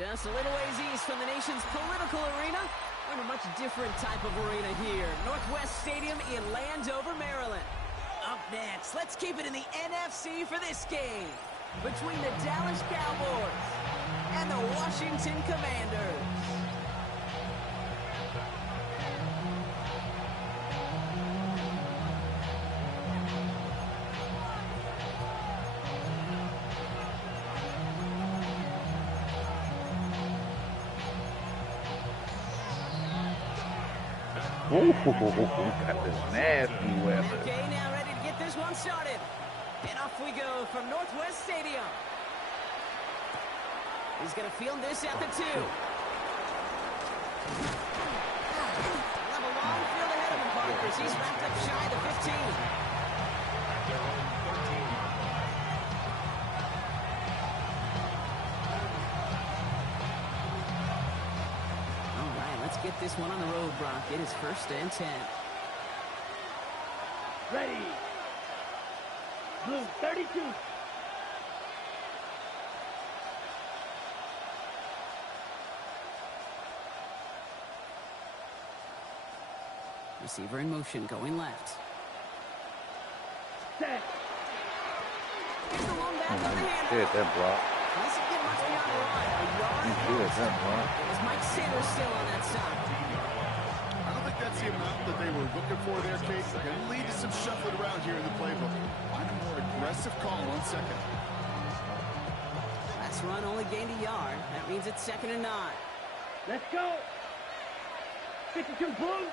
Just a little ways east from the nation's political arena. We're in a much different type of arena here. Northwest Stadium in Landover, Maryland. Up next, let's keep it in the NFC for this game between the Dallas Cowboys and the Washington Commanders. Ooh, got this nasty weather. Okay, now ready to get this one started. And off we go from Northwest Stadium. He's going to field this at the 2. He'll have a long field ahead of him, Parkers. He's wrapped up shy of the 15. All right, let's get this one on the road, Brock. It is 1st and 10. Ready. Blue 32. Receiver in motion, going left. Set. Here's the long back on the handoff. Shit, that block. He doesn't get much beyond the line. A yard. Shit, that block. Is Mike Saylor still on that side? I don't think that's the amount that they were looking for there, Kate. They're going to lead to some shuffling around here in the playbook. Find a more aggressive call on second. Last run only gained a yard. That means it's 2nd and 9. Let's go. 52 Blue.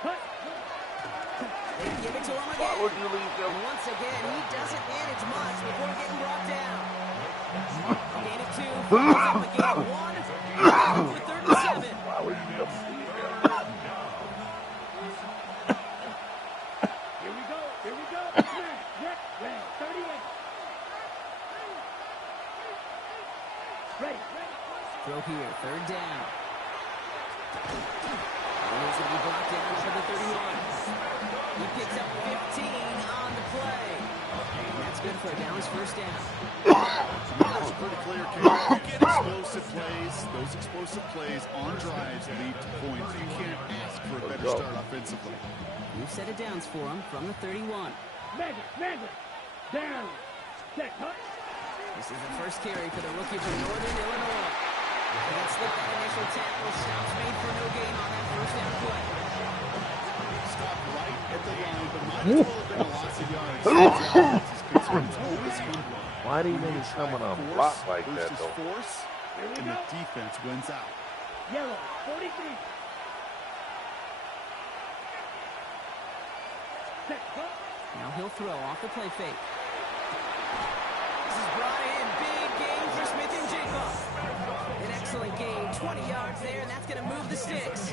Cut. They give it to him Why again. would you leave them? And once again, he doesn't manage much before getting brought down. Gain of 2, follows up a gain of 1. For 37. Why would you leave them? Here we go. Here we go. Red. 38. Ready. Throw here, 3rd down. And he's going to be brought down for the 31. He picks up 15 on the play. And that's good for a Dallas 1st down. That's pretty clear, Kate. You get explosive plays. Those explosive plays on drives lead to points. You can't ask for a better start offensively. New set of downs for him from the 31. Megan. Down. Set. Cut. This is the first carry for the rookie from Northern Illinois. Can't slip that initial tackle. Stops made for no gain on that 1st down play. Stop right at the line, but might as well have been a loss of yards. Why do you think he's coming on block like that, though? Force, and the defense wins out. Yellow. 43. Set. Cut. Now he'll throw off the play fake. This is brought in. Big gain for Smith and Jigba. An excellent gain. 20 yards there, and that's going to move the sticks.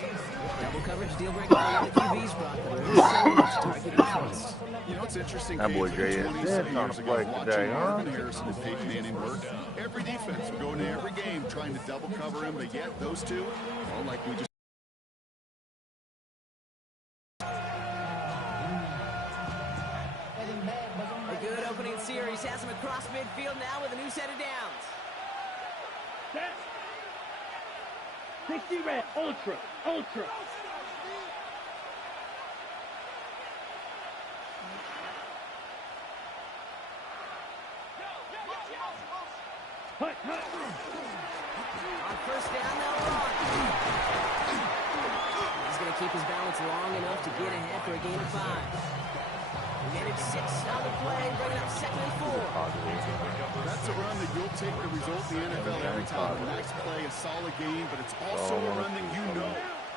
Double coverage deal breaker for the QB's brought, but there's so much target in front. You know, it's interesting. That boy Jay is dead trying to play today, huh? Marvin Harrison and Peyton Manning work. Every defense will go into every game trying to double cover him, but yet those two, well, like we just. A good opening series has him across midfield now with a new set of downs. Set. 60 red. Ultra. Hut. On 1st down, they'll run. He's going to keep his balance long enough to get ahead for a gain of 5. Getting 6 on the play, bringing up 2nd and 4. That's a run that you'll take the result in the NFL every time. A nice play, a solid game, but it's also a run that you know.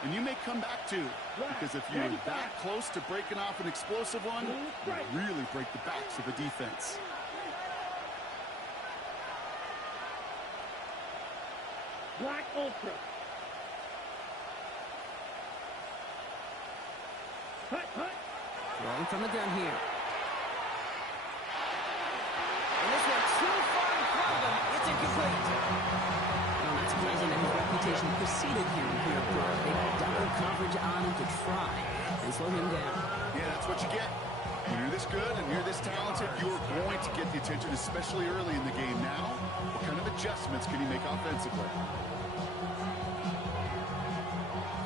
And you may come back to, because if you're that close to breaking off an explosive one, you really break the backs of the defense. Black Ultra. Hut. Rolling from the gun here. And this one too far in front of him. It's incomplete. Well, not surprising that his reputation preceded him here, Brock. They had double coverage on him to try and slow him down. Yeah, that's what you get. When you're this good and you're this talented, you're going to get the attention, especially early in the game. Now, what kind of adjustments can he make offensively?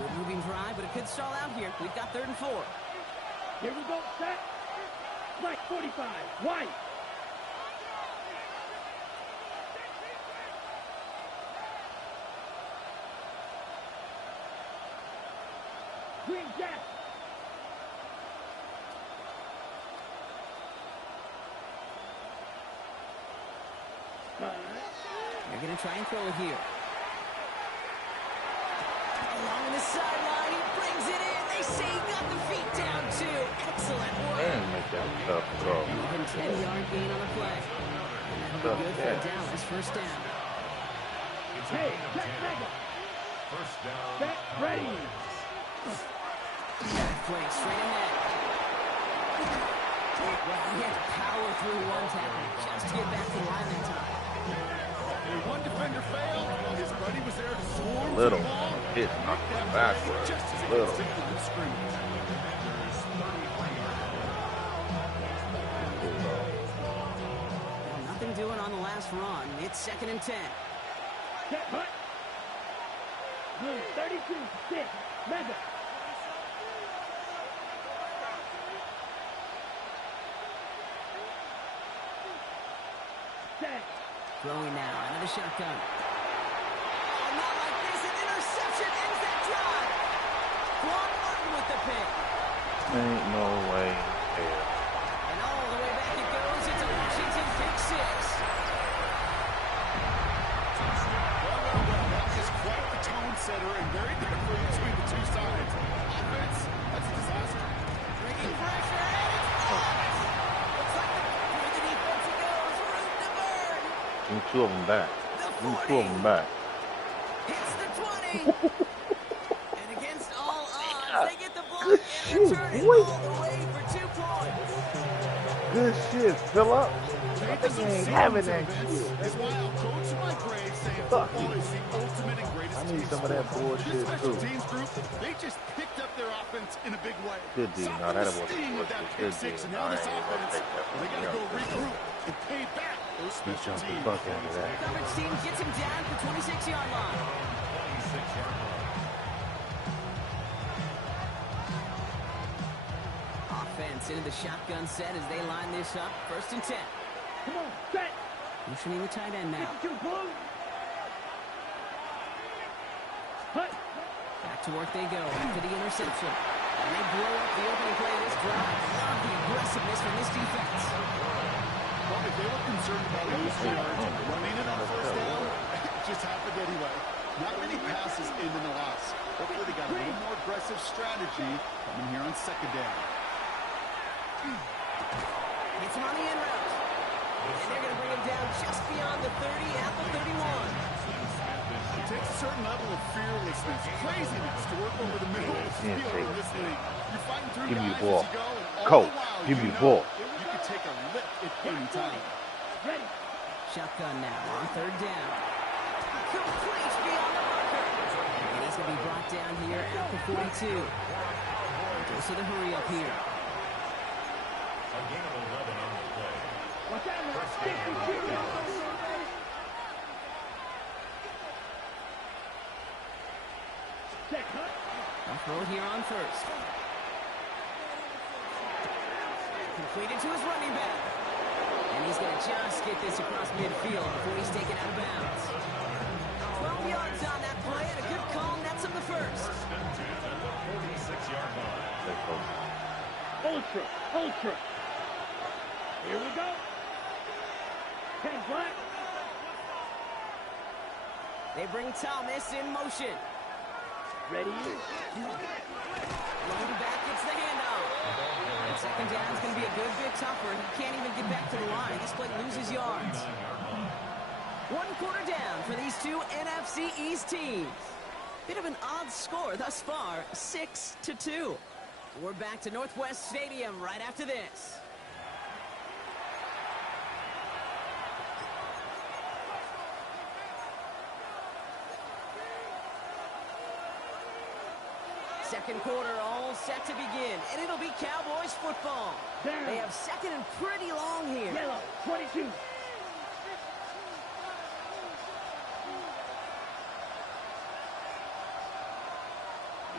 Good moving drive, but it could stall out here. We've got 3rd and 4. Here we go, set. Strike 45. White. Green Jack. They're going to try and throw it here. Along the sideline, he brings it in. They say he got the feet down, too. Excellent work. And make that tough throw. Even 10-yard gain on the play. And that'll be good for Dallas. First down. Hey, check mega. Set ready. Flank straight in net. Well, he had to power through one tackle just to get back to the line that time. One defender failed. His buddy was there to swarm. Little hit knocked him backwards. Little. Well, nothing doing on the last run. It's 2nd and 10. Set hut. Blue 32. 6. Mega. Set. Throwing now out of the shotgun. Oh, not like this. An interception ends that drive. Quan Martin with the pick. Ain't no way here. And all the way back it goes. It's a Washington pick 6. That is quite the tone setter and very different between the two sides. Offense, that's a disaster. Bringing pressure, and it's caught. Looks like where the defense goes. Room to burn. Give me 2 of them back. The Give me 2 of 40. them back. Hits the 20. And against all odds, they get the block Good and shit, return it boy. all the way for 2 points. Good shit, Phillip. Take That this ain't series having of that events shit. is why I'll go to my grave saying Fuck football you. is the ultimate and greatest I need team some of that sport. bullshit, This special too. teams group, they just picked up their offense in a big way. Good D. Softened No, that the wasn't sting with that bullshit. pick Good D. 6, and No, now I this ain't gonna offense, take that they from got to you. go regroup and pay back those You special jumped the teams. fuck out of that. Coverage team gets him down at the 26-yard line. Offense into the shotgun set as they line this up. 1st and 10. Come on, set. Motioning the tight end now. 52 blue. Hut. Back to work they go after the interception. And they blow up the opening play of this drive. Love the aggressiveness from this defense. Well, if they were concerned about losing yards and running it on 1st down, it just happened anyway. Not many passes in the loss. Hopefully they got a little more aggressive strategy coming here on 2nd down. Gets him on the end route. And they're going to bring him down just beyond the 30 at the 31. It takes a certain level of fearlessness, craziness to work over the middle of the Yeah, field in this league. You're fighting through Give me guys the ball. as you go, and all Coach, the while, give me you the know ball. You can take a lick at any time. Ready. Shotgun now on 3rd down. Complete beyond the marker. And he's going to be brought down here at the 42. Goes to the hurry up here. Watch out now. 52. Check hut. They'll throw it here on 1st. Completed to his running back. And he's going to just get this across midfield before he's taken out of bounds. 12 yards on that play and a good call nets him the 1st. Ultra. Ultra. Here we go. 10 black. They bring Thomas in motion. Ready. Loaded back gets the handoff. And 2nd down is going to be a good bit tougher. He can't even get back to the line. This play loses yards. 1 quarter down for these two NFC East teams. Bit of an odd score thus far, 6-2. We're back to Northwest Stadium right after this. Second quarter all is set to begin, and it'll be Cowboys football. Down. They have second and pretty long here. Yellow, 22.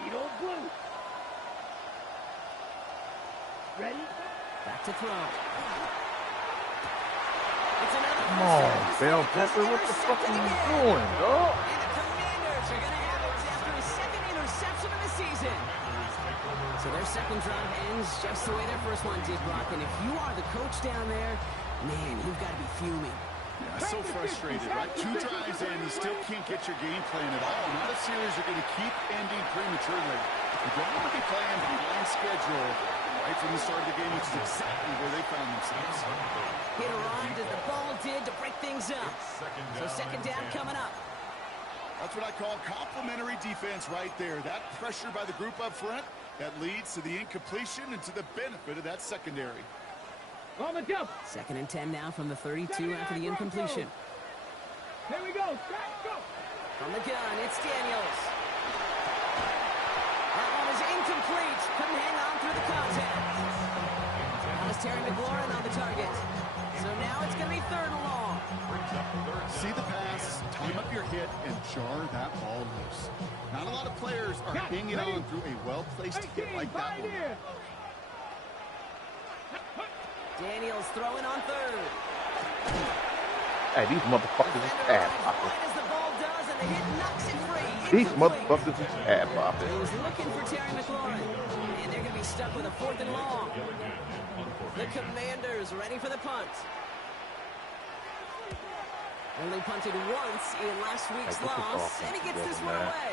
Needle blue. Ready? Back to throw. It's another Come on, Bell Pepper. What the fuck are you doing, dog? And the Commanders are going to have it after his second interception of the season. So their second drive ends just the way their first one did, Brock. And if you are the coach down there, man, you've got to be fuming. Yeah, so frustrated, right? 2 drives in, you still can't get your game plan at all. Not a series you're going to keep ending prematurely. You don't want to be playing behind schedule right from the start of the game, which is exactly where they found themselves. Hit or run as the ball did to break things up. So second down coming up. That's what I call complimentary defense right there. That pressure by the group up front, that leads to the incompletion and to the benefit of that secondary. On the jump. Second and 10 now from the 32 after the incompletion. Here we go. Start, go. From the gun, it's Daniels. That one is incomplete. Couldn't hang on through the contact. That was Terry McLaurin on the target. So now it's going to be third and long. See the pass, time up your hit, and jar that ball loose. Not a lot of players are hanging on through a well-placed hit like that one. Daniels throwing on third. Hey, these motherfuckers is ass poppers. As the ball does, and the hit knocks it free. These Incomplete. motherfuckers is ass poppers. He was looking for Terry McLaurin, and they're going to be stuck with a fourth and long. The Commanders ready for the punt. Only punted once in last week's Hey, get this loss, offense and he gets this together, one man. away.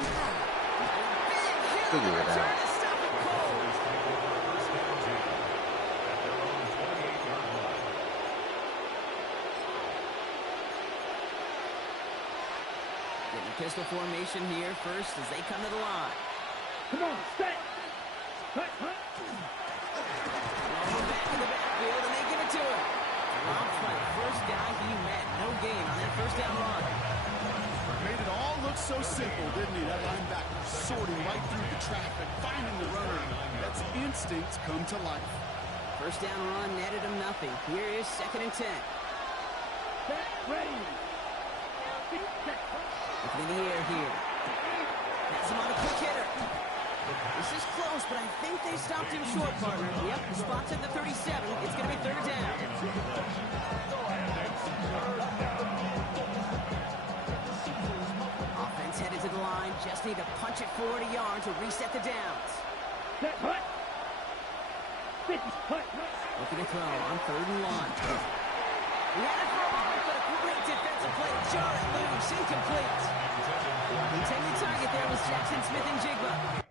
Big hit on the Figure it return out. to stop it cold. Getting pistol formation here first as they come to the line. Come on, set. Hut, hut. Over back in the backfield, and they give it to him. Dropped by the first guy he met. No gain on that first down run. Made it all look so simple, didn't he? That linebacker sorting right through the traffic, finding the runner. That's instincts come to life. First down run netted him nothing. Here is second and 10. Set, ready. Set. Looking in the air here. Has him on a quick hitter. This is close, but I think they stopped him short, partner. Yep, the spot's at the 37. It's going to be third down. Offense headed to the line. Just need to punch it forward a yard to reset the downs. Set, hut. 50, hut, hut. Looking to throw on third and one. He had it for a moment, but a great defensive play to jar it loose. Incomplete. Intended target there was Jackson Smith and Jigba.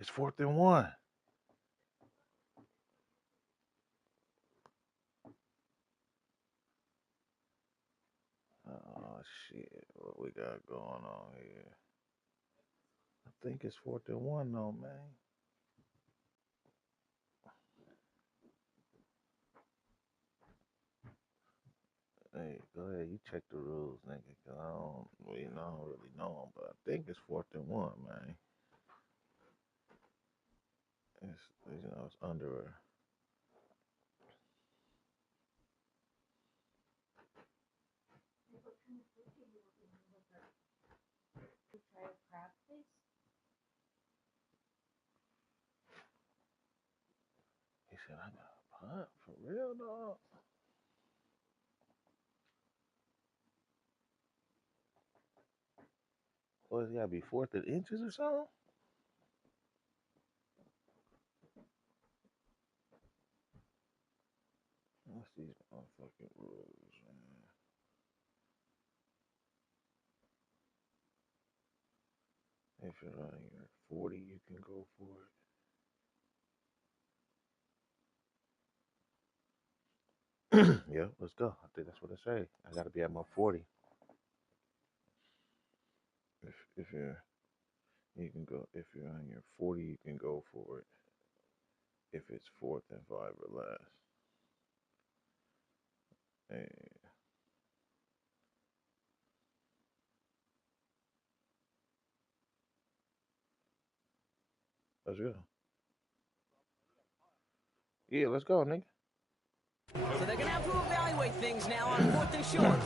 It's 4th and 1. Oh shit! What we got going on here? I think it's 4th and 1 though, man. Hey, go ahead. You check the rules, nigga. Cause I don't really know 'em, but I think it's 4th and 1, man. It's under her. He said, I got a punt for real, dog. Or it's gotta be 4th and inches or something? What's these motherfucking rules, man? If you're on your 40, you can go for it. Yeah, let's go. I think that's what I say. I gotta be at my 40. If you can go. If you're on your 40, you can go for it. If it's 4th and 5 or less. Hey. Let's go. Yeah, let's go, nigga. So they're going to have to evaluate things now on 4th and short.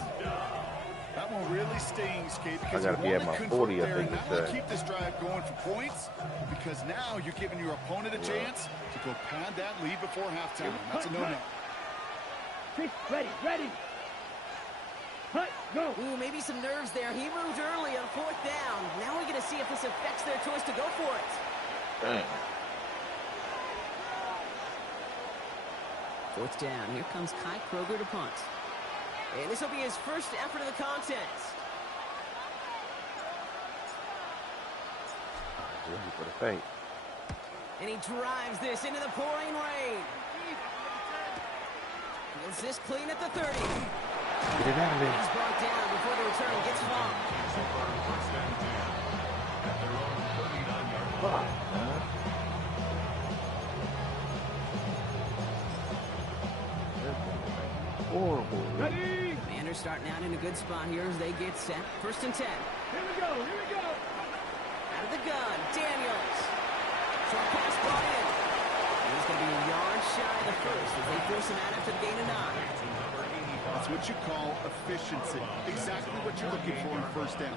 That one really stings, Kate, because I gotta be at my 40, I think now it said. keep this drive going for points, because now you're giving your opponent a chance to go pad that lead before halftime. That's a no-no. Ready, ready. Hut, go. Ooh, maybe some nerves there. He moved early on 4th down. Now we're going to see if this affects their choice to go for it. Dang. 4th down. Here comes Kai Kroger to punt. And this will be his first effort of the contest. Ready for the fake. And he drives this into the pouring rain. Fields this clean at the 30. Get it out of there. He's brought down before the return gets fought. Fuck, man. Horrible. Ready. Commanders starting out in a good spot here as they get set. 1st and 10. Here we go, here we go. Out of the gun, Daniels. Short pass brought in. He's going to be a yard shy of the first as they force him out after the gain of 9. That's what you call efficiency. Exactly what you're looking for in 1st down.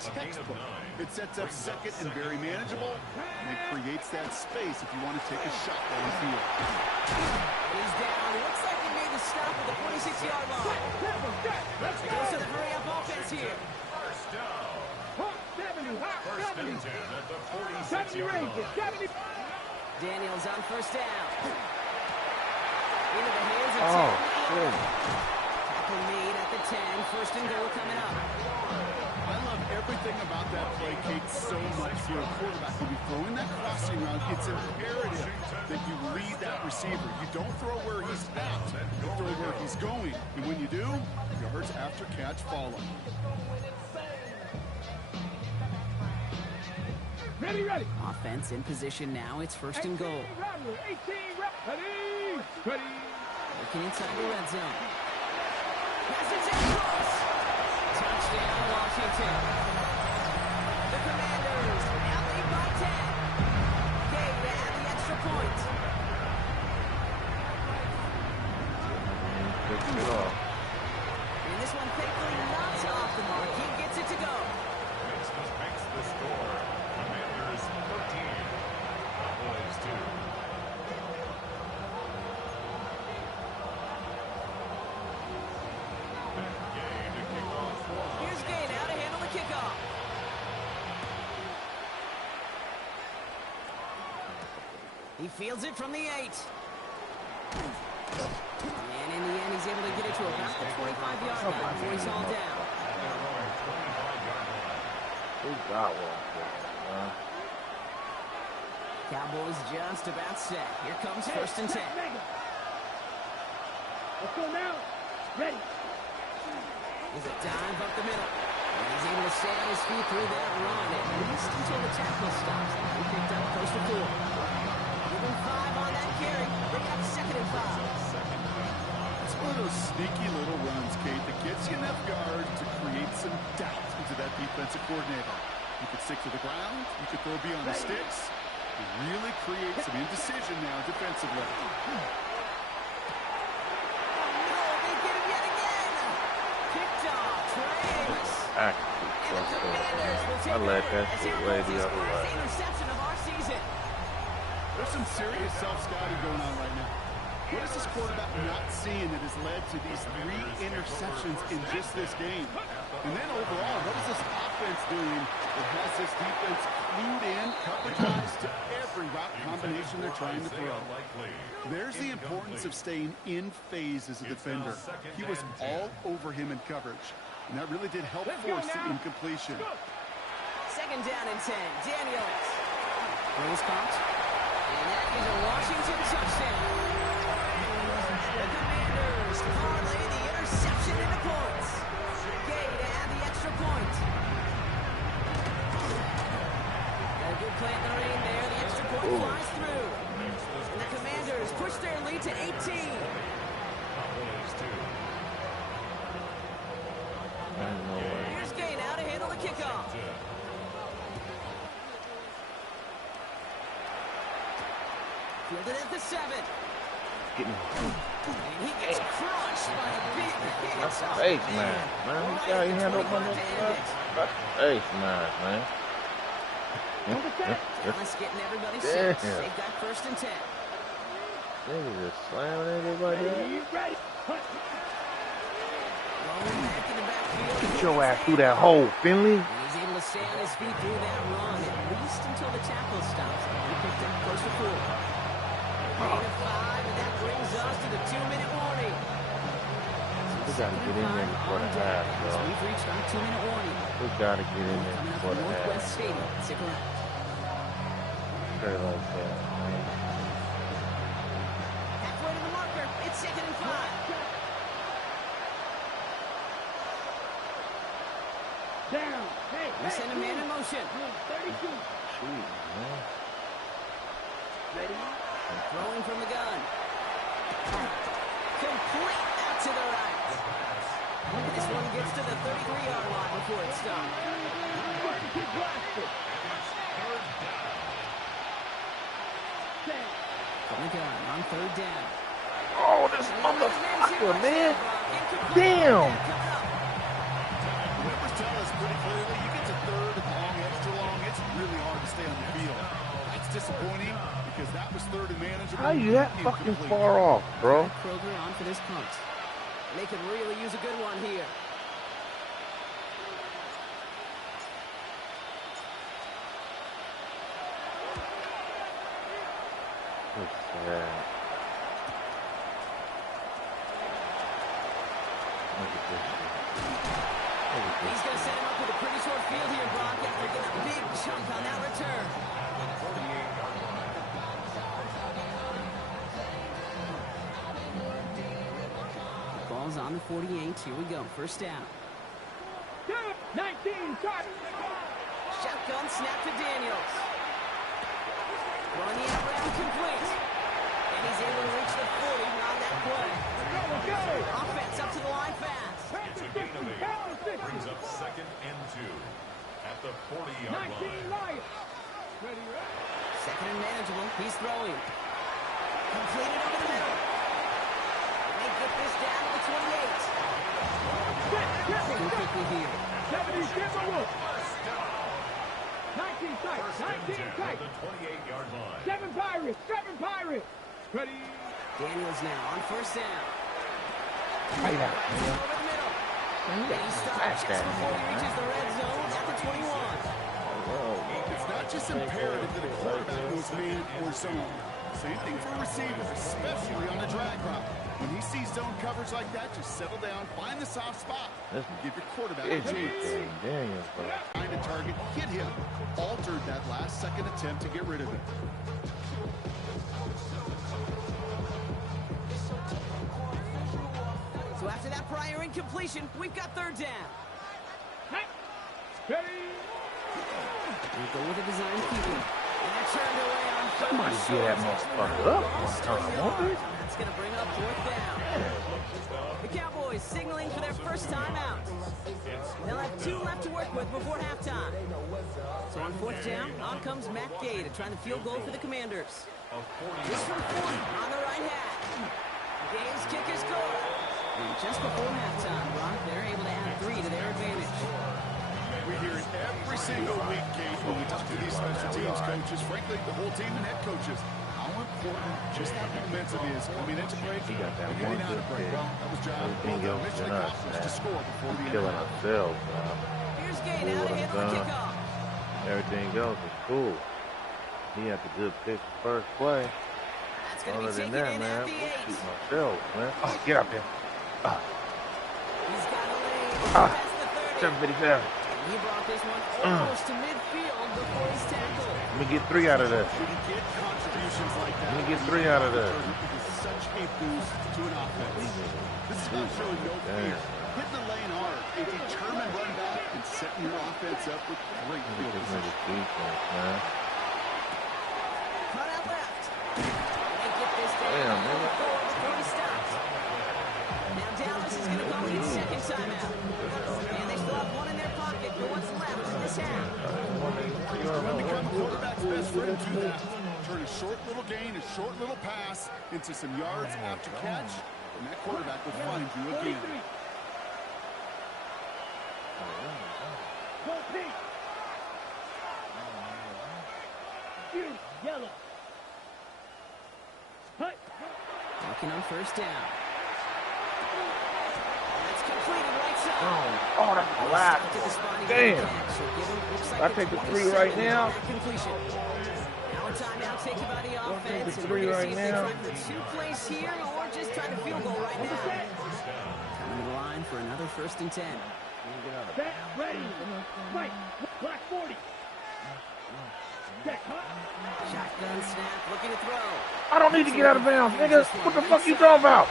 Textbook. It sets up 2nd and very manageable, and it creates that space if you want to take a shot downfield. He's down. It looks like he made the stop at the 26-yard line. Let's go. Goes to the hurry-up offense here. Hawk 70, Hawk 70. 70 Rangers, 70. Daniels on 1st down. Into the hands of Oh, Terry. shit. Tackle made at the 10. 1st and goal coming up. I love everything about that play, Kate, so much. For a quarterback, when you're throwing that crossing route, it's imperative that you lead that receiver. You don't throw where he's at, you throw where he's going. And when you do, yards after catch follow. Ready, ready. Offense in position now. It's 1st and goal. 18, ready, ready. Looking inside the red zone. Pass it across. Touchdown, Washington. The Commanders now lead by 10. Gay to add the extra point. Picks it off. And this one thankfully not off the mark. He gets it to go. Makes the score. Commanders 13. Cowboys 2. Here's Gay now to handle the kickoff. He fields it from the 8. And in the end, he's able to get it to about the 25-yard line before he's all down. Who got one? Cowboys just about set. Here comes 1st and 10. Let's go now. Ready. There's a dive up the middle. And he's able to stay on his feet through that run, at least until the tackle stops. He picked up close to 4. Give him 5 on that carry. Bring up 2nd and 5. It's one of those sneaky little runs, Kate, that gets you enough yards to create some doubt into that defensive coordinator. You could stick to the ground. You could throw beyond the sticks. And really create some indecision now defensively. I let that shit way the other way. There's some serious self-scouting going on right now. What is this quarterback not seeing that has led to these 3 interceptions in just this game? And then overall, what is this offense doing that has this defense clued in, coverage to every route combination they're trying to throw? There's the importance of staying in phase as a defender. He was all over him in coverage. And that really did help force the incompletion. 2nd down and 10. Daniels. Throws caught. And that is a Washington touchdown. The Commanders parlay the interception into points. Gay to add the extra point. Got a good play in the rain there. The extra point flies through. And the Commanders push their lead to 18. Here's Gay now to handle the kickoff. Fielded at the 7. Get me. And he gets crushed by a big hit. That's Oh, face man. man. Man, Right you got your at the hand up 25 on to that. end it. That's face man. Dallas getting everybody Damn. set. They've got 1st and 10. Nigga just slamming everybody. He's ready. Punch. Rolling back in the backfield. Get your ass through that hole, Finley. And he's able to stay on his feet through that run, at least until the tackle stops. He picked up close to 4. Gain of 5, and that brings us to the 2-minute warning. We gotta get in there before the half, bro. We've reached our 2-minute warning. We gotta get in there Coming up before from the Northwest half. Stadium. Stick around. Straight like that, man. Halfway to the marker. It's 2nd and 5. Down. Hey, We send a man in motion. 32. Shoot, man. Ready? Throwing from the gun. Complete out to the right. And this one gets to the 33-yard line before it stops. From the gun on 3rd down. Oh, this motherfucker, man. Damn. The numbers tell us pretty clearly, you get to 3rd and long, extra long, it's really hard to stay on the field. That's disappointing because that was 3rd and manageable. How you that fucking far off, bro? Kroger on for this punt. They could really use a good one here. Look at that. Look at this shit. Look at He's this. going to set him up with a pretty short field here, Brock, after getting a big chunk on that return. Ball's on the 48. Here we go. 1st down. 19, start. Shotgun snap to Daniels. Run the out round complete. And he's able to reach the 40 on that play. Let's go. Offense up to the line fast. It's a gain of 8. Brings up 2nd and 2 at the 40-yard 19, line. right. Ready, ready. 2nd and manageable. He's throwing. Completed over the middle. They get this down to the 28. Still quickly here. 70, Timberwolves. 19 tight, 19 tight. The 28-yard line. 7 Pirates. Ready. Daniels now on 1st down. Right out, Over man. the middle. And he stops Smash just that, before he man. reaches the red zone at the 21. It's not just imperative that a quarterback knows man or zone. Same thing for a receiver, especially on a drag route. When he sees zone coverage like that, just settle down, find the soft spot, That's and give your quarterback a big chance. Daniels, bro. Find a target, hit him. Altered that last second attempt to get rid of it. So after that prior incompletion, we've got 3rd down. Ready. We go with a design keeping. And they're turned away on 3rd. Somebody get that motherfucker up one time, won't they? That's going to bring up 4th down. The Cowboys signaling for their first time out. They'll have 2 left to work with before halftime. So on 4th down, on comes Matt Gay to try the field goal for the Commanders. Just from 40 on the right hand. Gay's kick is good. And just before halftime, Ron, they're able to add 3 to their advantage. We hear it every single week, Kate, when we talk to these special teams coaches, frankly, the whole team and head coaches, how important just that momentum is coming into break He got that and one getting out good of break. pick. Well, that was job. Everything Well, else mission in us, accomplished to man. score before the end. Killing ourselves, man. Here's Gay Ooh, now to what a handle the gun. kickoff. Everything else is cool. He had the good pick the first play. That's going to Other be than taken that, in man, at the we 8. shoot ourselves, man. Oh, get up there. He's got a lead. Ah. Past the 30. 757. He brought this one almost to midfield before he's tackled. Let me get 3 out of there. When you get contributions like that, Let me get 3 out of there. it is such a boost to an offense. This is about showing no fear. Hitting the lane hard, a determined run back, and setting your offense up with great Look field at this position. nigga's defense, man. Cut out left. They get this down Damn, to man. the 4 before he stops. Now Dallas is going to call his 2nd timeout. And they still have 1 in their pocket for what's left in this half. Become a quarterback's best friend to that. turn a short little gain, a short little pass into some yards after catch, and that quarterback will find you again. Go pink. Yellow. Hut. Looking on first down. That's completed right side. Oh, that's my last one. Damn. I take the 3 right now. Completion. Now a timeout taken by the offense. The 3 right now. For 2 plays here or just trying to field goal right now. Coming to the line for another 1st and 10. Set, ready. Right. Black 40. Set, cut. Shotgun snap, looking to throw. I don't need to get out of bounds, nigga. What the fuck you talking about?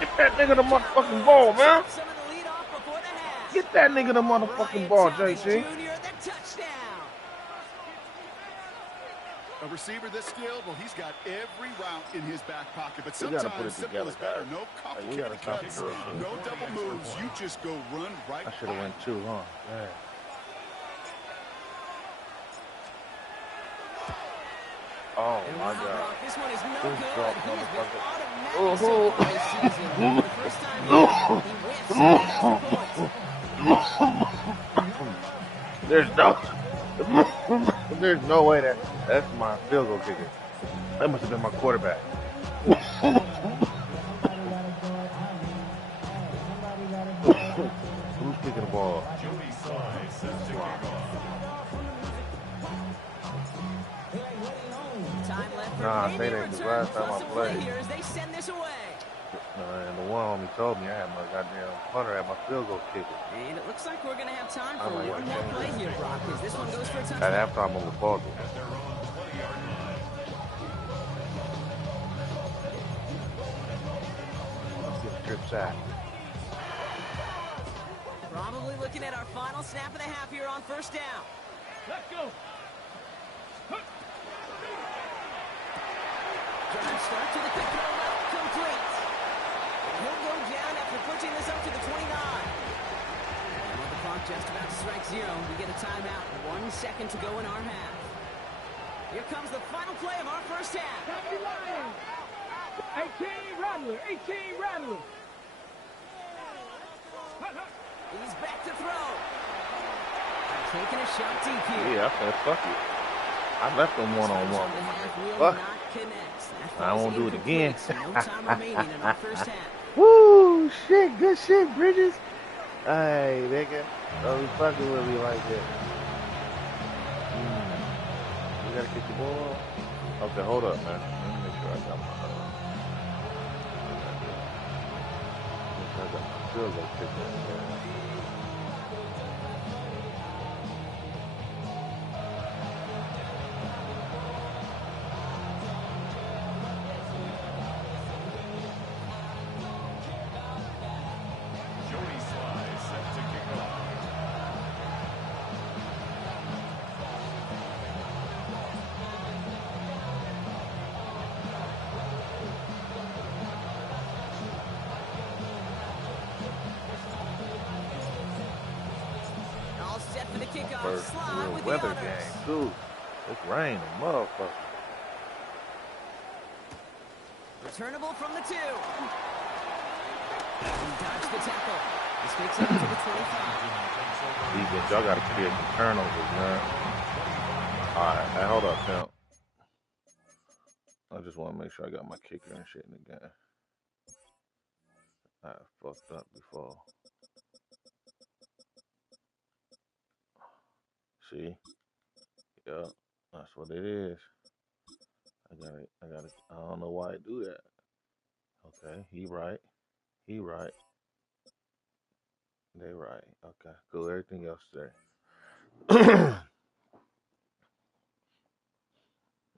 Get that nigga the motherfucking ball, man. Some of the lead off before the half. Get that nigga the motherfucking ball, JC. A receiver this skilled, well, he's got every route in his back pocket. But We gotta put sometimes it simple is together, better. No Like, we gotta complicated stop cuts, it. no double moves. You just go run right I should have went 2, huh? Yeah. Oh my God. This one is no Good good. job, He has been motherfucker. automatic so far this season. For the first time here, he whiffs. There's no way that's my field goal kicker. That must have been my quarterback. Who's kicking the ball? Jody Sly sets to kick off. Time left for Nah, maybe say a that 'cause return last time plus I a play played. here as they send this away. And the one homie told me I had my goddamn punter at my field goal kicker. And it looks like we're going to have time I for don't know one what more game play it is. here, Brock, as this one goes for a At touchdown. halftime on the ball. At their own 20-yard line. Strip sack. Probably looking at our final snap of the half here on first down. Let's go. Drive start to the quick throw left, complete. He'll go down after pushing this up to the 29. And with the clock just about to strike 0, we get a timeout. 1 second to go in our half. Here comes the final play of our first half. Happy Lions. 18 Rattler. 18 Rattler. He's back to throw. Taking a shot deep here. Yeah, I said fuck it. I left them one-on-one. Fuck. I won't do it again. No time remaining in our first half. Woo! Shit, good shit, Bridges. Hey, nigga. Don't be fucking with me like that. You gotta kick the ball. Okay, hold up, man. Let me make sure I got my field goal kicker. Jody Sly set to kick off. All set for the kickoff. First Sly real with weather the honors. game, too. It's raining, motherfucker. Returnable from the 2. He dodged the tackle. This makes it up to the 25. Defense, y'all gotta create some turnovers, man. Alright, hey, hold up, pimp. I just want to make sure I got my kicker and shit in the game. I fucked up before. See? Yep, that's what it is. I don't know why I do that. Okay, he right. He right. They right. Okay, cool. Everything else there. I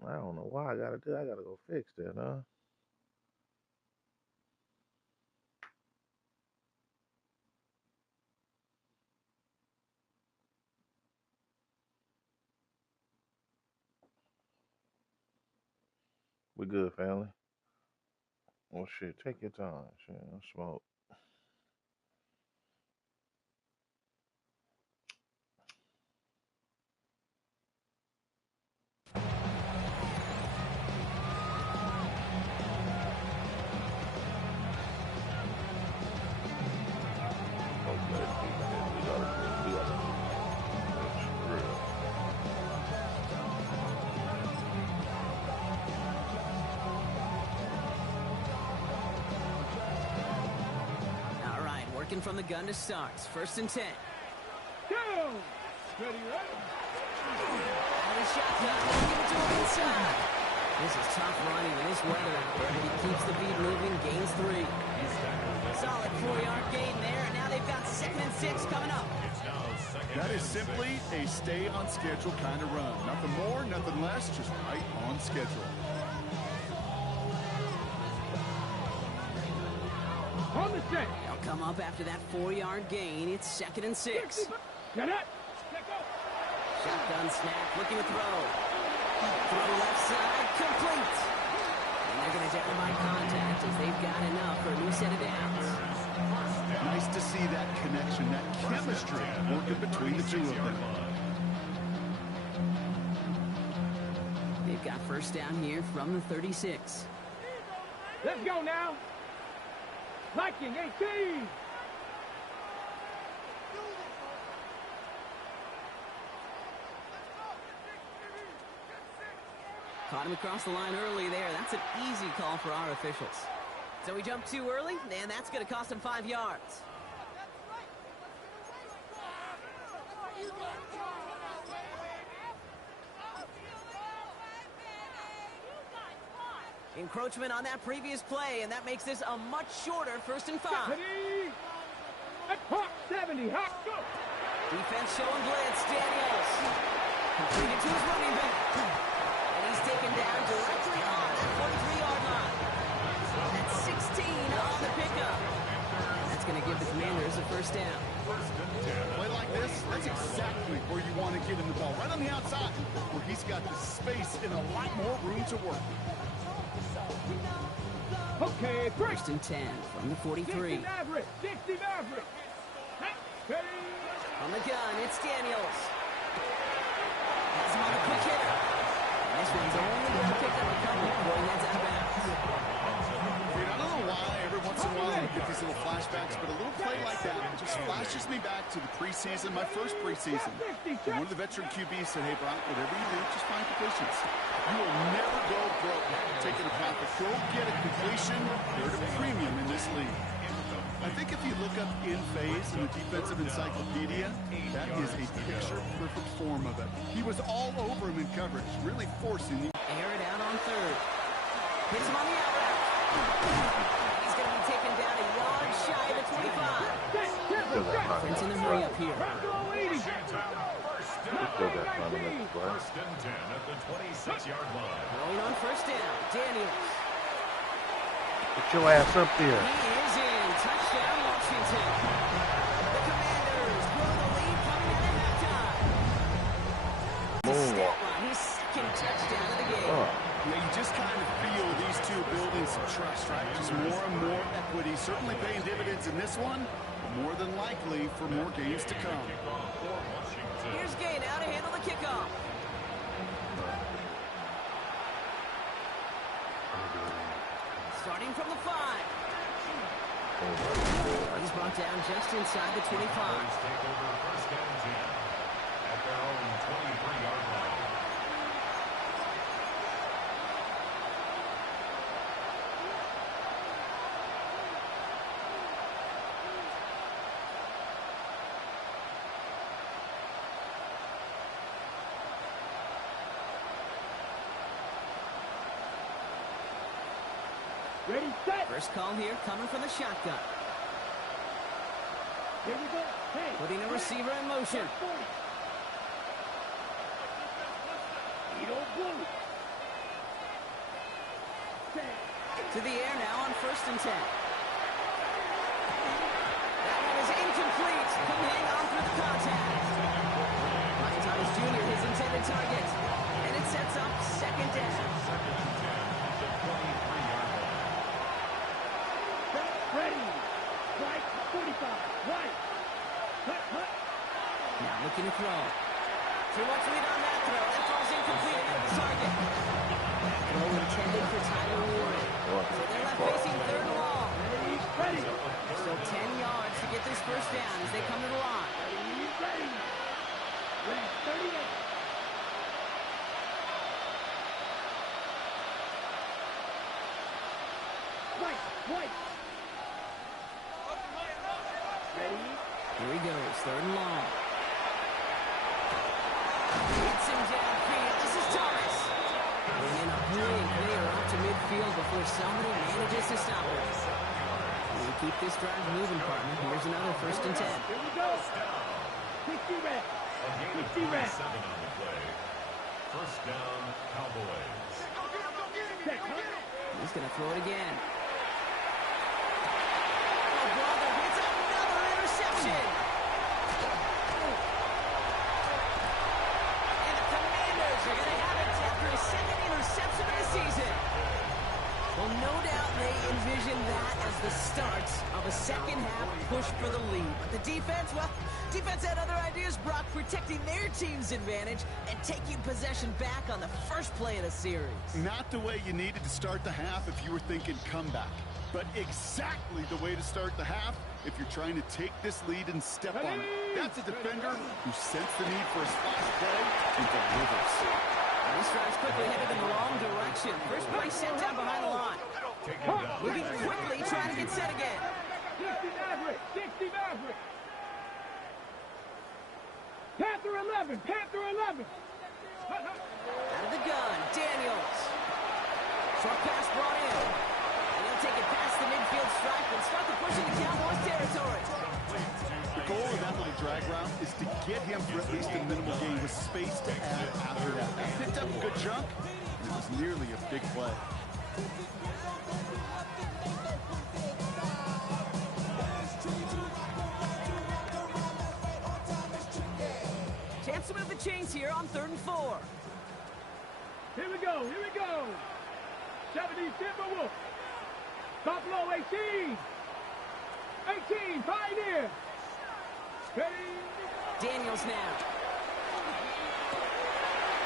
don't know why I gotta do. I gotta go fix that, huh? We good, family. Well, shit, take your time. Shit, don't smoke. looking from the gun to start. 1st and 10. Go! Ready, ready. Out of the shotgun. They'll give it to him inside. This is tough running in this weather out there. He keeps the feed moving, gains 3. Solid 4-yard gain there, and now they've got 2nd and 6 coming up. That is simply a stay-on-schedule kind of run. Nothing more, nothing less, just right on schedule. On the set. They'll come up after that 4-yard gain. It's 2nd and 6. Get it. Let go. Shotgun snap, looking to throw. Throw left side, complete. And they're going to down by contact as they've got enough for a new set of downs. Nice to see that connection, that chemistry working between the two of them. They've got 1st down here from the 36. Let's go now. Liking 18. Caught him across the line early there. That's an easy call for our officials. So we jumped too early, and that's going to cost him 5 yards. Encroachment on that previous play, and that makes this a much shorter 1st and 5. 70, hot, go! Defense showing blitz. Daniels completed to his running back. And he's taken down directly on that 43-yard line. That's 16 on the pickup. That's going to give the Commanders a 1st down. Play like this, that's exactly where you want to get him the ball. Right on the outside, where he's got the space and a lot more room to work. Okay, break. 1st and 10 from the 43. 60 Maverick. 60 Maverick. Ready. On the gun, it's Daniels. Has him on the quick hitter. And this one's only going to pick up a couple before he heads out of bounds. I don't know why every once in a while I get these little flashbacks, but a little play like that just flashes me back to the preseason, my first preseason. And one of the veteran QBs said, hey, Brock, whatever you do, just find completions. You will never go broke taking a profit. Go get a completion. You're at a premium in this league. I think if you look up in phase in the defensive encyclopedia, that is a picture-perfect form of it. He was all over him in coverage, really forcing the... Air it out on 3rd. Hits him on the out route. He's going to be taken down a yard shy of the 25. Defense in a hurry up here. Still got time to make the play. 1st and 10 at the 26-yard line. Going on 1st down. Daniels. Get your ass up there. He is in. Touchdown, Washington. The Commanders grow the lead coming out of halftime. Moonwalk. His 2nd touchdown of the game. Yeah, you just kind of feel these two building some trust, right? Just more and more equity. Certainly paying dividends in this one, but more than likely for more games to come. Here's Gay now to handle the kickoff. Starting from the 5. He's brought down just inside the 25. Take over 1st and 10 at their own 23-yard line. Ready, set. First call here coming from the shotgun. Here we go. Hey. Putting a receiver in motion. 40. Edo Blue. To the air now on 1st and 10. That one is incomplete. Couldn't hang on through the contact. Mike Thomas Jr. his intended target. And it sets up 2nd down. Ready. Right. 45. Right. Hut. Now looking to throw. Too much lead on that throw. That throw's incomplete at the target. That throw intended for Tyler Warren. So they're left facing 3rd and long. Ready. Still 10 yards to get this 1st down as they come to the line. Ready. Ready. 38. Right. Here he goes, 3rd and long. Hits him downfield. This is Thomas. And a brilliant clear out to midfield before somebody manages to stop him. We'll keep this drive moving, partner. Here's another 1st and 10. Here we go. 60 reps. A gain of 37 on the play. 1st down, Cowboys. He's going to throw it again. Oh, brother, hits another interception. And the Commanders are going to have it after a 2nd interception of the season. Well, no doubt they envision that as the start of a 2nd half push for the lead. But the defense, well, defense had other ideas, Brock, protecting their team's advantage and taking possession back on the 1st play of the series. Not the way you needed to start the half if you were thinking comeback, but exactly the way to start the half if you're trying to take this lead and step on it. That's a defender who sensed the need for a splash play and delivers. This drive's quickly headed in the wrong direction. First play sent down behind the line. Moving quickly, trying to get set again. 60 Maverick. 60 Maverick. Panther 11. Panther 11. Out of the gun, Daniels. Short pass brought in. And he'll take it past the midfield stripe and start the push into Cowboys territory. The goal of that little drag route is to get him for at least a minimal gain with space to add after that. That picked up a good chunk, and it was nearly a big play. Chance to move the chains here on 3rd and 4. Here we go. Here we go. 70 Timberwolves. Buffalo 18. 18 Pioneer. Ready. Daniels now.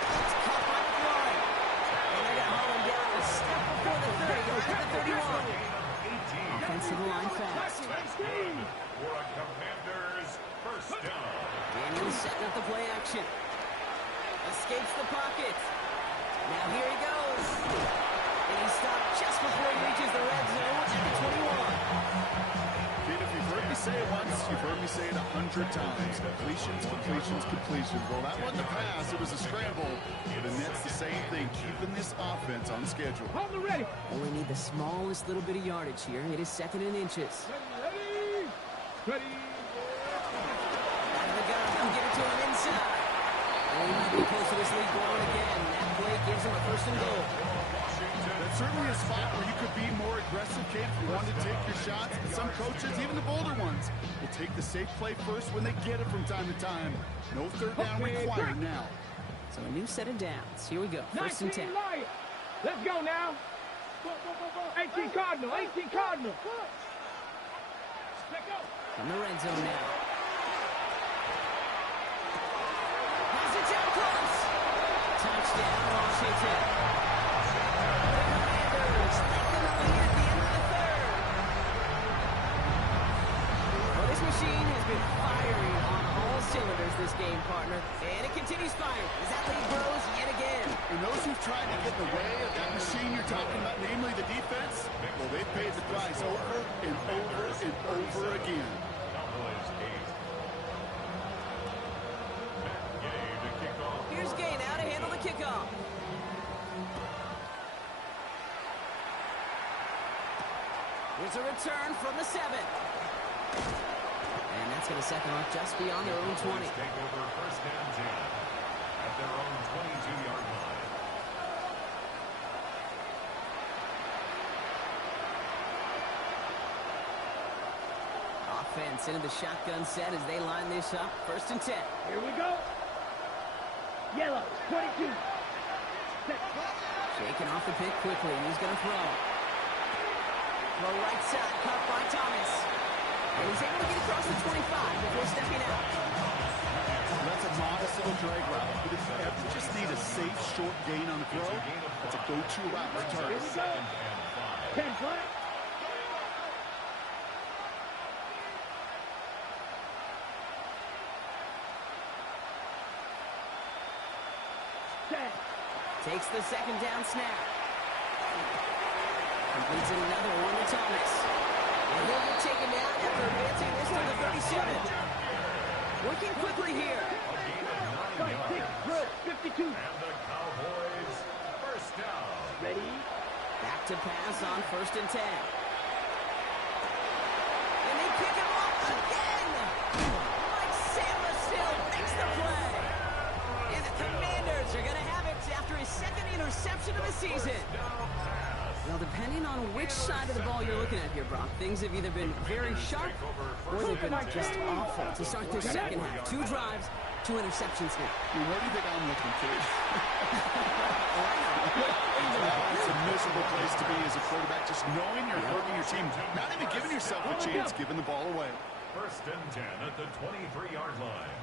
It's caught by Floyd. And they're going to haul him down a step before the 30. Over the 31. Offensive line fast. 18. For a Commanders 1st down. Daniels setting up the play action. Escapes the pocket. Now here he goes. And he stopped just before he reaches the red zone at the 21. Kid, if you've heard me say it once, you've heard me say it 100 times. Completions, completions, completions. Well, that wasn't a pass. It was a scramble. And that's the same thing, keeping this offense on schedule. Hold it ready. Only need the smallest little bit of yardage here. It is 2nd in inches. Ready. Ready. Out of the gun. They'll get it to him inside. And he might be close to this lead going again. That play gives him a 1st and goal. That's certainly a spot where you could be more aggressive, kid, if you wanted to take your shots. And some coaches, even the bolder ones, will take the safe play first when they get it from time to time. No 3rd down required now. So a new set of downs. Here we go. 1st and 10. Lions. Let's go now. 18 Cardinal. 18 Cardinal. Let's go. From the red zone now. Has it down close. Touchdown, Washington. The Commanders lengthen the lead at the end of the 3rd. Well, this machine has been firing on all cylinders this game, partner. And it continues firing as that lead grows yet again. And those who've tried to get in the way of that machine you're talking about, namely the defense, well, they've paid the price over and over and over again. Cowboys 8. Matt Gay to kick off. Here's Gay now to handle the kickoff. Here's a return from the 7. And that's going to set them up just beyond their own 20. Take over 1st and 10 at their own 22-yard line. Offense into the shotgun set as they line this up. 1st and 10. Here we go. Yellow. 22. Set. Shaking off the pick quickly. He's going to throw. The right side caught by Thomas. And he's able to get across the 25 before stepping out. That's a modest little drag route, but if you ever just need a safe, short gain on the throw, that's a go-to route for targets. Here we go. 10 flat. Takes the 2nd down snap. Completes it another one to Thomas. And he'll get taken down after advancing this to the 37. Working quickly here. Right, 52. And the Cowboys first down. Ready? Back to pass on 1st and 10. And they pick him up again. Mike Samba still makes the play. And the Commanders are going to have it after his 2nd interception of the season. Well, depending on which side of the ball you're looking at here, Brock, things have either been very sharp or they've been just awful to start this second half. 2 drives, 2 interceptions now. Where do you think I'm looking, Kate? It's a miserable place to be as a quarterback, just knowing you're hurting your team, not even giving yourself a chance, giving the ball away. 1st and 10 at the 23-yard line.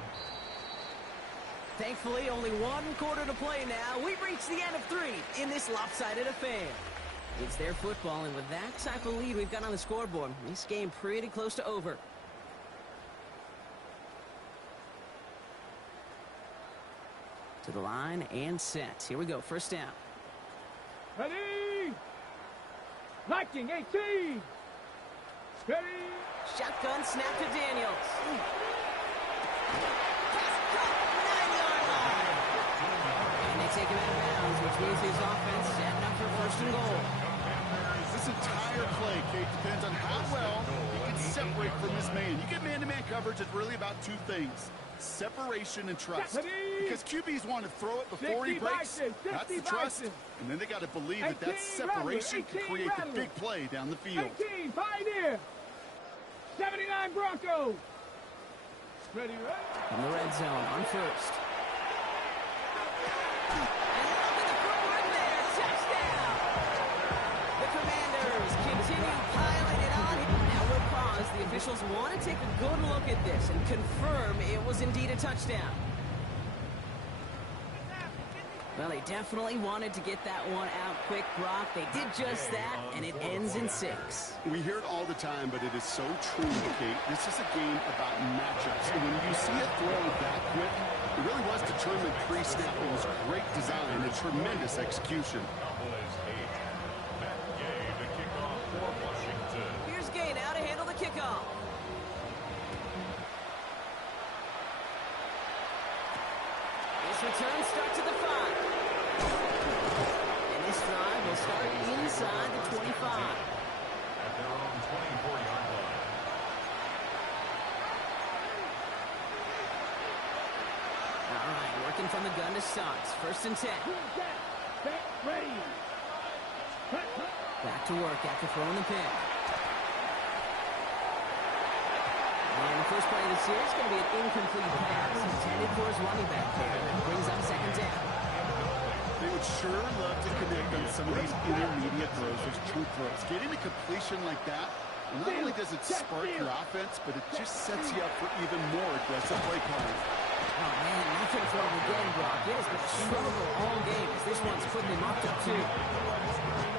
Thankfully, only 1 quarter to play now. We've reached the end of 3 in this lopsided affair. It's their football, and with that type of lead we've got on the scoreboard, this game pretty close to over. To the line and set. Here we go, 1st down. Ready? Liking 18. Ready? Shotgun snap to Daniels. Pass cut, 9-yard line. And they take him out of bounds, which means his offense setting up for 1st and goal. This entire play, Kate, depends on how well you can separate from this man. You get man-to-man coverage, it's really about 2 things. Separation and trust. Because QBs want to throw it before he breaks. That's the trust. And then they got to believe that that separation can create the big play down the field. 18, Pioneer. 79 Broncos. Ready, In the red zone on 1st. And up in the footwork there. Touchdown. The Commanders continue piling it on. Now we'll pause. The officials want to take a good look at this and confirm it was indeed a touchdown. Well, they definitely wanted to get that one out quick, Brock. They did just that, and it ends in 6. We hear it all the time, but it is so true, Kate. This is a game about matchups. And when you see a throw that quick, it really was determined pre-snap. It was great design and tremendous execution. Cowboys 8. Matt Gay to kick off for Washington. Here's Gay now to handle the kickoff. This return starts at the 5. And this drive will start inside the 25. At their own 24-yard line. All right, working from the gun to Suggs. 1st and 10. Ready. Back to work after throwing the pick. And the first play of the series is going to be an incomplete pass intended for his running back there. That brings up 2nd down. They would sure love to connect on some of these intermediate throws, those true throws. Getting a completion like that, not only does it spark your offense, but it just sets you up for even more aggressive play calling. Oh, man, nothing for him again, Brock. It has been a struggle all game as this one's quickly mocked up, too.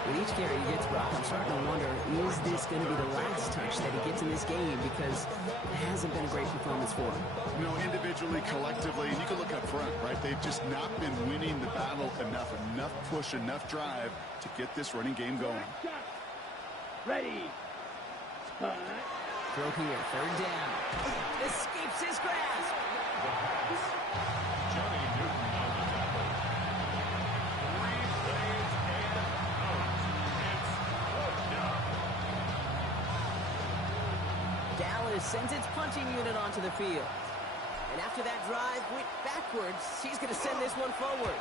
With each carry he gets, Brock, I'm starting to wonder, is this going to be the last touch that he gets in this game? Because it hasn't been a great performance for him. You know, individually, collectively, and you can look up front, right? They've just not been winning the battle enough push, enough drive to get this running game going. Ready. Throw here, 3rd down. Escapes his grasp. The pass. Johnny Newton on the tackle. 3 plays and out. It's fourth down. Dallas sends its punching unit onto the field. And after that drive went backwards, she's going to send this one forward.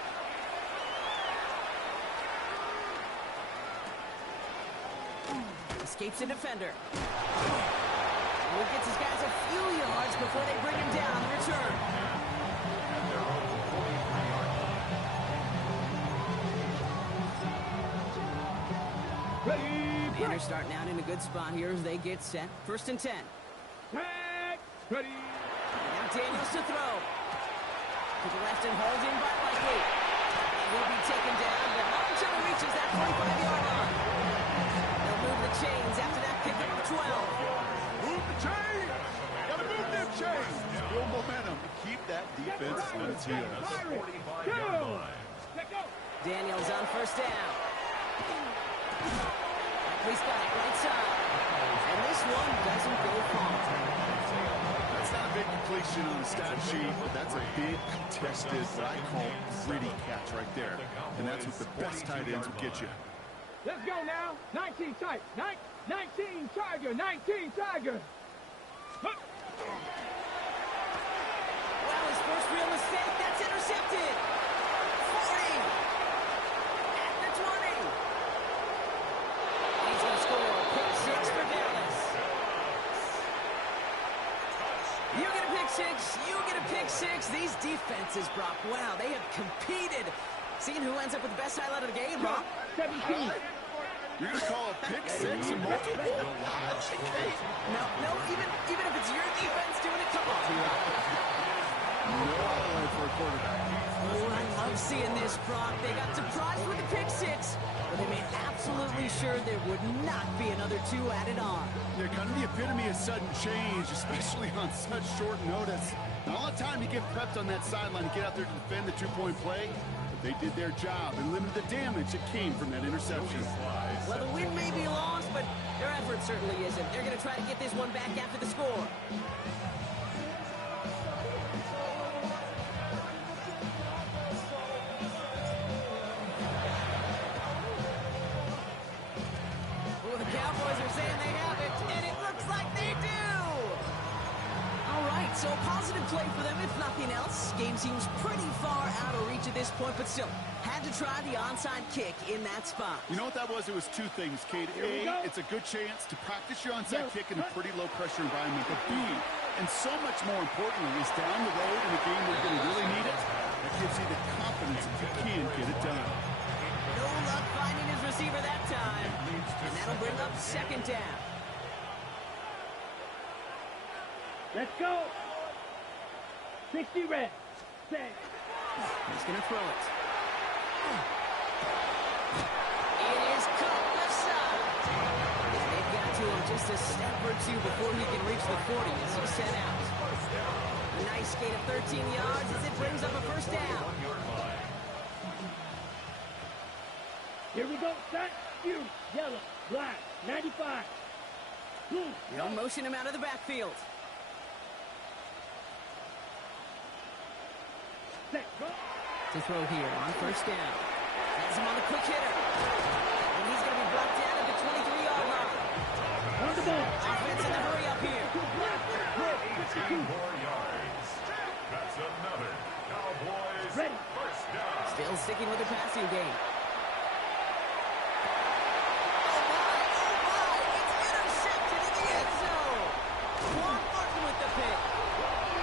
Escapes a defender. And he gets his guys a few yards before they bring him down in return. At their own 43-yard line. Ready. Commanders starting out in a good spot here as they get set. 1st and 10. Tag. Ready. And now Daniels to throw. To the left and hauled in by Likely. Will be taken down, but not until he reaches that 45-yard line. They'll move the chains after that pickup of 12. Move the chains! Gotta move them chains! Build momentum. Keep that defense on its heels. 45-yard line. Let go. Daniels on 1st down. Likely's got it right side. And this one doesn't go far. That's not a big completion on the stat sheet, but that's a big contested, what I call gritty catch right there. And that's what the best tight ends will get you. Let's go now. 19 tight. 19 Tiger. 19 Tiger. Well, his first real mistake, that's intercepted. 40. At the 20. He's going to score a pick six for Dallas. You get a pick six. You get a pick six. These defenses, Brock, wow, they have competed. Seeing who ends up with the best highlight of the game, Brock. 17. You're going to call a pick six and multiple? No, even if it's your defense doing it, come on. No highlight for a quarterback. Oh, I love seeing this, Brock. They got surprised with the pick six, but they made absolutely sure there would not be another two added on. Yeah, kind of the epitome of sudden change, especially on such short notice. Not all the time you get prepped on that sideline to get out there to defend the two-point play. They did their job and limited the damage that came from that interception. Well, the win may be lost, but their effort certainly isn't. They're going to try to get this one back after the score. Well, the Cowboys are saying they have it, and it looks like they do. All right, so a positive play for them, if nothing else. Game seems pretty far out of reach at this point, but still, had to try the onside kick in that spot. You know what that was? It was two things, Kate. A, it's a good chance to practice your onside kick in a pretty low-pressure environment. But B, and so much more importantly, is down the road in a game where you're going to really need it. That gives you the confidence that you can get it done. No luck finding his receiver that time, and that'll bring up second down. Let's go. 60 red. Set. He's going to throw it. It is caught left side. And they've got to him just a step or two before he can reach the 40 as he's set out. A nice gain of 13 yards as it brings up a first down. Here we go. Set. You. Yellow. Black. 95. Blue. They'll motion him out of the backfield. Set. Go. To throw here on first down. Has him on the quick hitter. And he's going to be brought down at the 23-yard line. On the ball. Offense in the hurry up here. 15 more yards. That's another Cowboys Ready. first down. Still sticking with the passing game. It's intercepted in the end zone. Quan Thornton with the pick.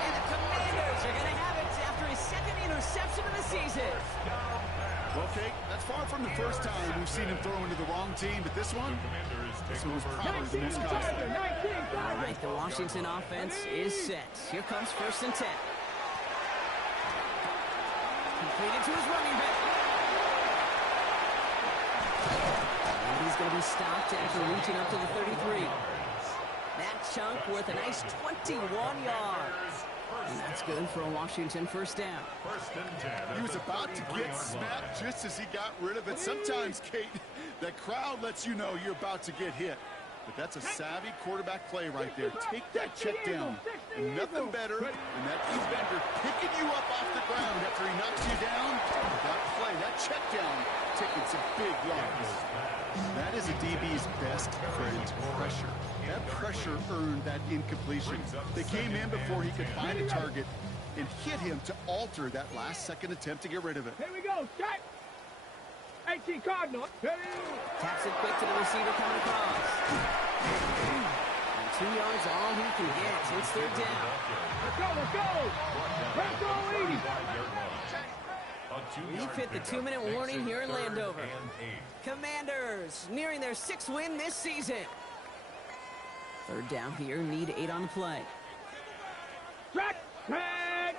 And the Commanders are going to have it after his second interception of the season. Well, Kate, that's far from the first time we've seen him throw into the wrong team, but this one was probably the most costly. 19 All Tiger. right, the Washington offense is set. Here comes first and 10. Completed to his running back. And he's going to be stopped after reaching up to the 33. That chunk worth a nice 21 yards. And that's good for a Washington first down. He was about to get smacked just as he got rid of it. Sometimes, Kate, that crowd lets you know you're about to get hit. But that's a savvy quarterback play right there. Take that check down. And nothing better than that defender picking you up off the ground after he knocks you down. That play, that check down, taking some big yards. That is a DB's best friend, pressure. That pressure earned that incompletion. They came in before he could find a target and hit him to alter that last-second attempt to get rid of it. Here we go. Set. 18 Cardinal. Ready. Taps it quick to the receiver coming across. And 2 yards all he can get. So it's third down. Let's go. Let's go. Let's go, 80. We've hit the 2-minute warning here in Landover. Commanders nearing their 6th win this season. Third down here, need 8 on the play. Track. Track.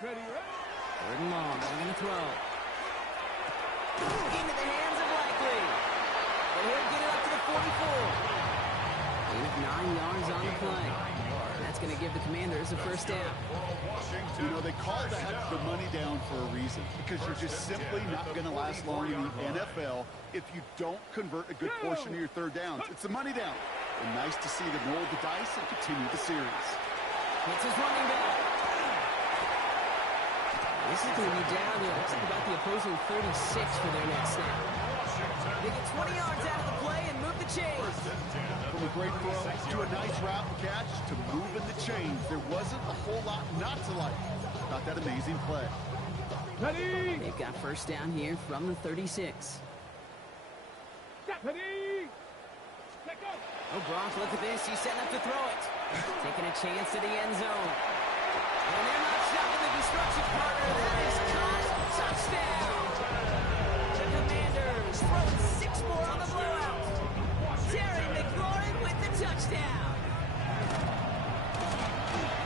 Ready. Third and long, they're going to throw. Into the hands of Likely. But he'll get it up to the 44. 9 yards on the play. That's going to give the Commanders a first down. You know, they call that the money down for a reason, because you're just simply not going to last long in the NFL if you don't convert a good portion of your third downs. It's the money down. And nice to see them roll the dice and continue the series. It's his running back. This is going to be down to, looks like about the opposing 36 for their next snap. They get 20 yards out of the play and move the chains. From a great throw to a nice route and catch to moving the chains, there wasn't a whole lot not to like about that amazing play. Ready? They've got first down here from the 36. Step. Ready? Let go. Oh, Gronk, look at this. He's setting up to throw it. Taking a chance to the end zone. And they're not stopping the construction partner. That is caught. Touchdown. The Commanders throwing 6 more on the blowout. Terry McLaurin with the touchdown.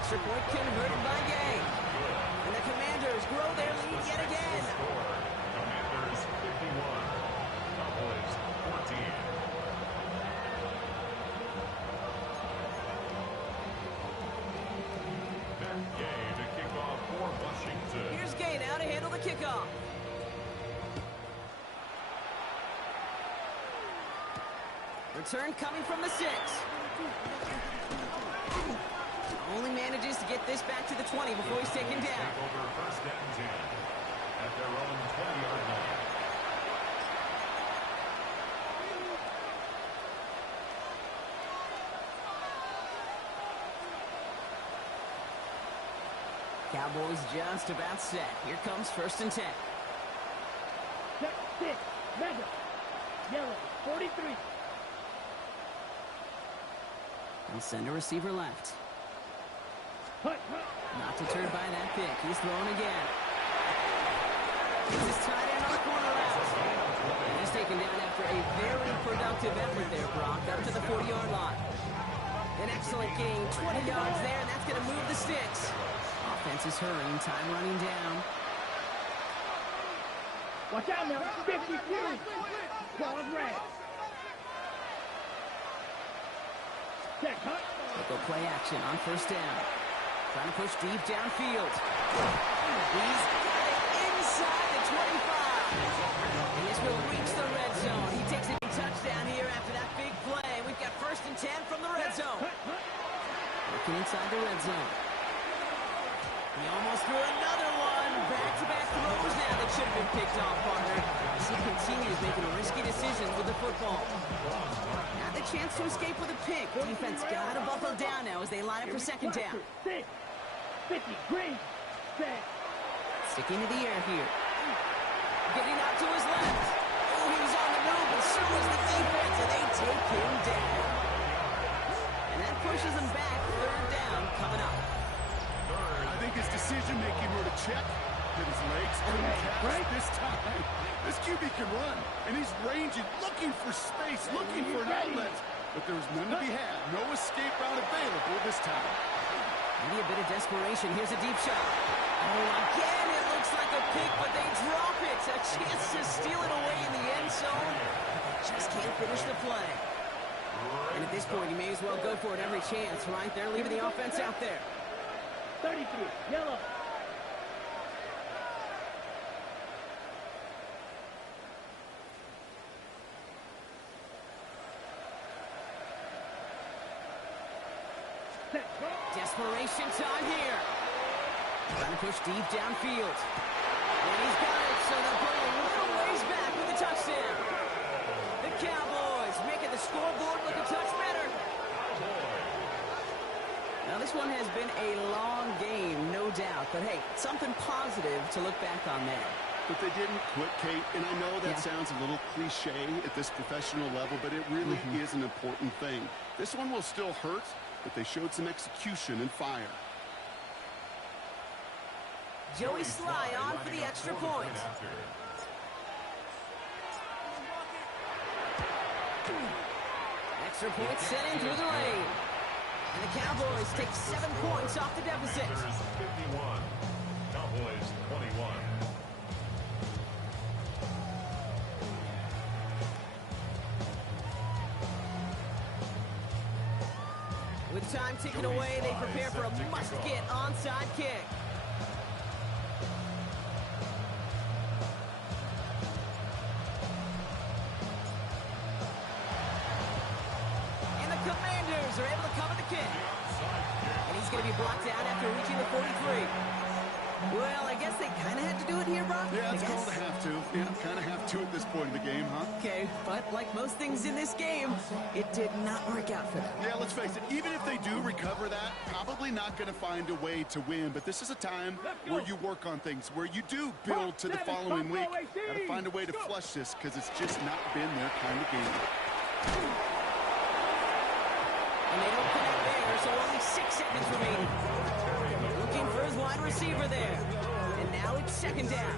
Extra point converted by Gay. And the Commanders grow their lead yet again. Commanders 51, Cowboys 14. Matt Gay to kick off for Washington. Here's Gay now to handle the kickoff. Return coming from the 6. Only manages to get this back to the 20 before he's taken down. Take over first and 10 at their own 20-yard line. Cowboys just about set. Here comes first and 10. Check 6. Measure. Yellow. 43. He'll send a receiver left. Hut. Not deterred by that pick. He's throwing again. Gets his tight end on the corner out. And he's taken down after a very productive effort there, Brock, up to the 40-yard line. An excellent gain, 20 yards there, and that's going to move the sticks. Offense is hurrying, time running down. Watch out now. 52. Ball is red. Check. Hut. They'll go play action on first down. Trying to push deep downfield. He's got it inside the 25. And this will reach the red zone. He takes a touchdown here after that big play. We've got first and 10 from the red zone. Looking inside the red zone. He almost threw another one. Back-to-back throws now that should have been picked off, partner. As he continues making risky decisions with the football. Now the chance to escape with a pick. Defense got to buckle down now as they line up for second down. 6. 50. Green. Set. Sticking to the air here. Getting out to his left. Oh, he's on the move, and so is the defense, and they take him down. And that pushes him back. Third down coming up. I think his decision-making wrote a check that his legs couldn't catch this time. This QB can run, and he's ranging, looking for space, looking for an outlet. But there's none to be had. No escape route available this time. Maybe a bit of desperation. Here's a deep shot. Oh, again, it looks like a pick, but they drop it. A chance to steal it away in the end zone. Just can't finish the play. And at this point, you may as well go for it every chance, right? They're leaving the offense out there. 33. Yellow. Set. Desperation time here. Trying to push deep downfield. And he's got it, so they'll put a little ways back with the touchdown. The Cowboys making the scoreboard look a touch better. Now, this one has been a long game, no doubt. But, hey, something positive to look back on there. But they didn't quit, Kate, and I know that sounds a little cliche at this professional level, but it really is an important thing. This one will still hurt, but they showed some execution and fire. Joey Sly on for the extra point. Extra point sent in through the lane. And the Cowboys take 7 points off the deficit. 51, Cowboys 21. With time ticking away, they prepare for a must-get onside kick. And the Commanders are able to cover the kick. And he's going to be blocked down after reaching the 43. Well, I guess they kind of had to do it here, Brock. Yeah, it's called a have to. Yeah, kind of have to at this point in the game, huh? Okay, but like most things in this game, it did not work out for them. Yeah, let's face it, even if they do recover that, probably not going to find a way to win. But this is a time where you work on things, where you do build to the following week. Got to find a way to flush this because it's just not been their kind of game. And they don't connect there, so only 6 seconds remaining. Looking for his wide receiver there. And now it's second down.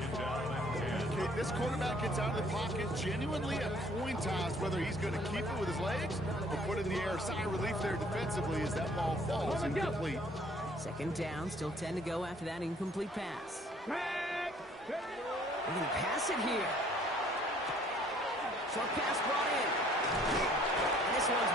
Okay, this quarterback gets out of the pocket, genuinely a coin toss whether he's going to keep it with his legs or put it in the air. Sigh of relief there defensively as that ball falls incomplete. Second down, still 10 to go after that incomplete pass. They're going to pass it here. Short pass brought in. And this one's